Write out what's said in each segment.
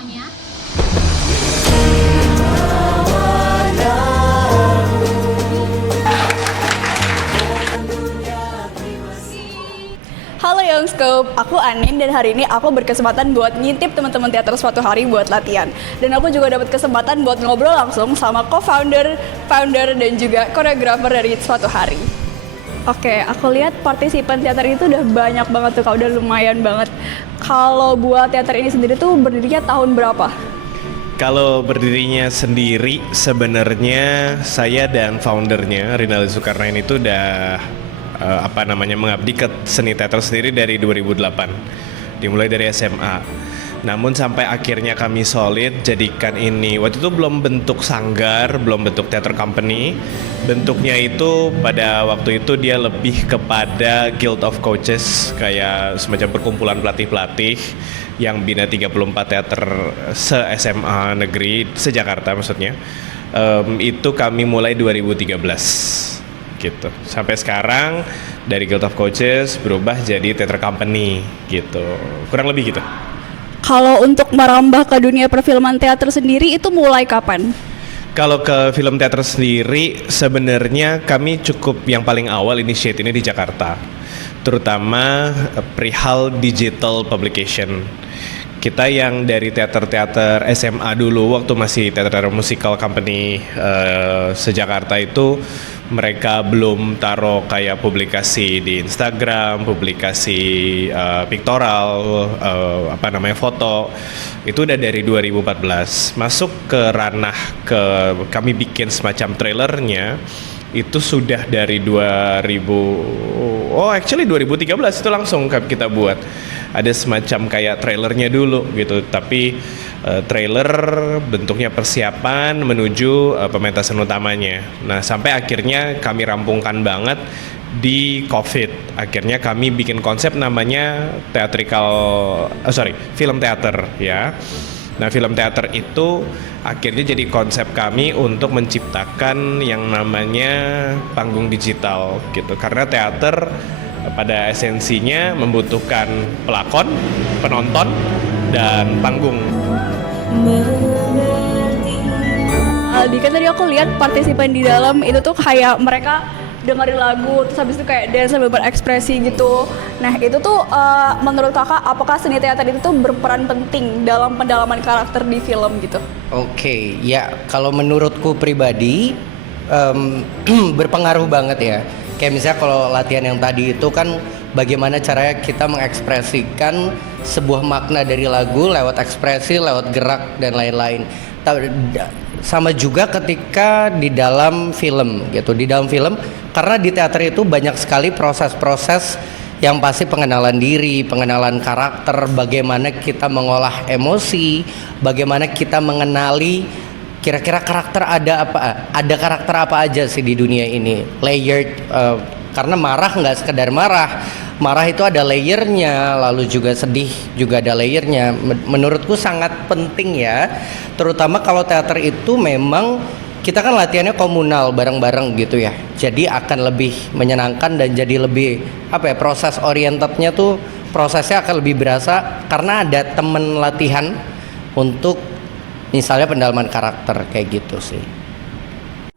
semuanya. Halo Youngscope, aku Anin dan hari ini aku berkesempatan buat ngintip teman-teman teater suatu hari buat latihan. Dan aku juga dapat kesempatan buat ngobrol langsung sama co-founder, founder dan juga koreografer dari suatu hari. Oke, aku lihat partisipan teater itu udah banyak banget tuh, Kak, udah lumayan banget. Kalau buat teater ini sendiri tuh berdirinya tahun berapa? Kalau berdirinya sendiri, sebenarnya saya dan foundernya Rinaldi Soekarnain itu udah mengabdi ke seni teater sendiri dari 2008, dimulai dari SMA. Namun sampai akhirnya kami solid jadikan ini, waktu itu belum bentuk sanggar, belum bentuk theater company. Bentuknya itu pada waktu itu dia lebih kepada Guild of Coaches, kayak semacam perkumpulan pelatih-pelatih yang bina 34 teater se-SMA negeri, se-Jakarta maksudnya. Itu kami mulai 2013 gitu. Sampai sekarang dari Guild of Coaches berubah jadi theater company gitu. Kurang lebih gitu. Kalau untuk merambah ke dunia perfilman teater sendiri itu mulai kapan? Kalau ke film teater sendiri sebenarnya kami cukup yang paling awal initiate ini di Jakarta. Terutama perihal digital publication. Kita yang dari teater-teater SMA dulu waktu masih teater musikal company se-Jakarta itu mereka belum taruh kayak publikasi di Instagram, publikasi pictorial, foto. Itu udah dari 2014. Masuk ke ranah kami bikin semacam trailernya itu sudah dari 2013 itu langsung kita buat. Ada semacam kayak trailernya dulu gitu, tapi trailer bentuknya persiapan menuju pementasan utamanya. Nah, sampai akhirnya kami rampungkan banget di COVID. Akhirnya kami bikin konsep namanya film teater ya. Nah, film teater itu akhirnya jadi konsep kami untuk menciptakan yang namanya panggung digital gitu. Karena teater pada esensinya membutuhkan pelakon, penonton, dan panggung. Aldi, kan tadi aku lihat partisipan di dalam itu tuh kayak mereka dengerin lagu, terus habis itu kayak dance sambil berekspresi gitu. Nah itu tuh menurut kakak, apakah seni teater itu tuh berperan penting dalam pendalaman karakter di film gitu? Oke, ya kalau menurutku pribadi berpengaruh banget ya. Kayak misalnya kalau latihan yang tadi itu kan bagaimana caranya kita mengekspresikan sebuah makna dari lagu lewat ekspresi, lewat gerak dan lain-lain. Sama juga ketika di dalam film gitu. Di dalam film karena di teater itu banyak sekali proses-proses yang pasti pengenalan diri, pengenalan karakter, bagaimana kita mengolah emosi, bagaimana kita mengenali kira-kira karakter ada karakter apa aja sih di dunia ini, layered, karena marah nggak sekedar marah itu ada layernya, lalu juga sedih juga ada layernya. Menurutku sangat penting ya, terutama kalau teater itu memang kita kan latihannya komunal bareng-bareng gitu ya, jadi akan lebih menyenangkan dan jadi lebih proses orientednya tuh prosesnya akan lebih berasa karena ada temen latihan untuk misalnya pendalaman karakter kayak gitu sih.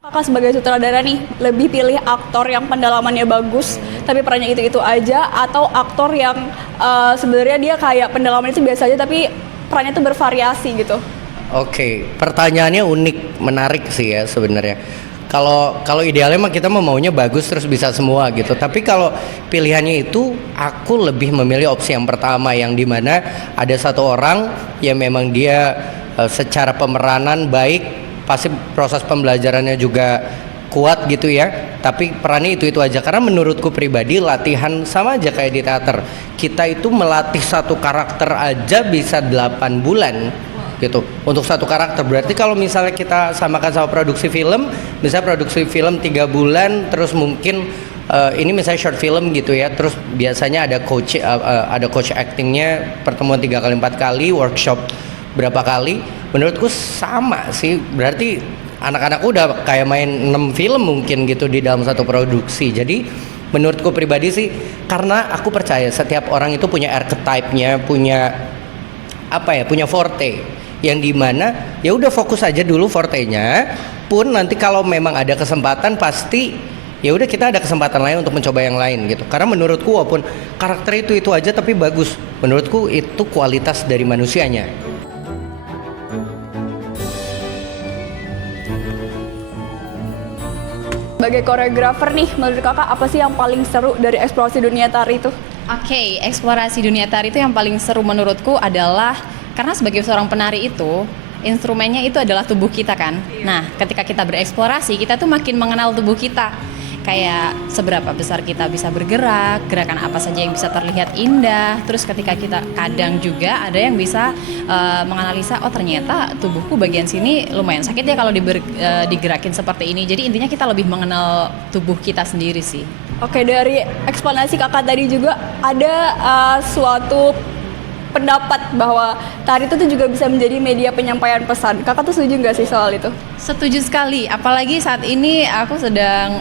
Kakak sebagai sutradara nih, lebih pilih aktor yang pendalamannya bagus tapi perannya itu-itu aja, atau aktor yang sebenarnya dia kayak pendalaman itu biasa aja tapi perannya itu bervariasi gitu? Oke, pertanyaannya unik, menarik sih ya sebenarnya. Kalau idealnya mah kita maunya bagus terus bisa semua gitu. Tapi kalau pilihannya itu aku lebih memilih opsi yang pertama, yang dimana ada satu orang yang memang dia secara pemeranan baik, pasti proses pembelajarannya juga kuat gitu ya, tapi perannya itu aja. Karena menurutku pribadi latihan sama aja kayak di teater, kita itu melatih satu karakter aja bisa 8 bulan gitu untuk satu karakter. Berarti kalau misalnya kita samakan sama produksi film, misalnya produksi film 3 bulan, terus mungkin ini misalnya short film gitu ya, terus biasanya ada coach actingnya, pertemuan 3 kali 4 kali, workshop berapa kali. Menurutku sama sih, berarti anak-anakku udah kayak main 6 film mungkin gitu di dalam satu produksi. Jadi menurutku pribadi sih, karena aku percaya setiap orang itu punya archetype-nya, punya forte yang dimana ya udah fokus aja dulu fortenya, pun nanti kalau memang ada kesempatan pasti ya udah kita ada kesempatan lain untuk mencoba yang lain gitu. Karena menurutku walaupun karakter itu aja tapi bagus, menurutku itu kualitas dari manusianya. Sebagai koreografer nih, menurut kakak apa sih yang paling seru dari eksplorasi dunia tari itu? Oke, eksplorasi dunia tari itu yang paling seru menurutku adalah karena sebagai seorang penari itu instrumennya itu adalah tubuh kita kan. Nah, ketika kita bereksplorasi, kita tuh makin mengenal tubuh kita. Kayak seberapa besar kita bisa bergerak, gerakan apa saja yang bisa terlihat indah. Terus ketika kita kadang juga ada yang bisa menganalisa, oh ternyata tubuhku bagian sini lumayan sakit ya kalau digerakin seperti ini. Jadi intinya kita lebih mengenal tubuh kita sendiri sih. Oke, dari eksplanasi kakak tadi juga ada suatu pendapat bahwa tari itu tuh juga bisa menjadi media penyampaian pesan. Kakak tuh setuju nggak sih soal itu? Setuju sekali, apalagi saat ini aku sedang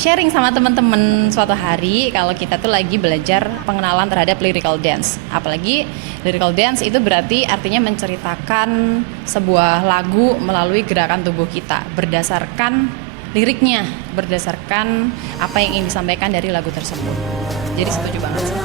sharing sama teman-teman suatu hari kalau kita tuh lagi belajar pengenalan terhadap lyrical dance. Apalagi lyrical dance itu berarti artinya menceritakan sebuah lagu melalui gerakan tubuh kita berdasarkan liriknya, berdasarkan apa yang ingin disampaikan dari lagu tersebut. Jadi setuju banget sih.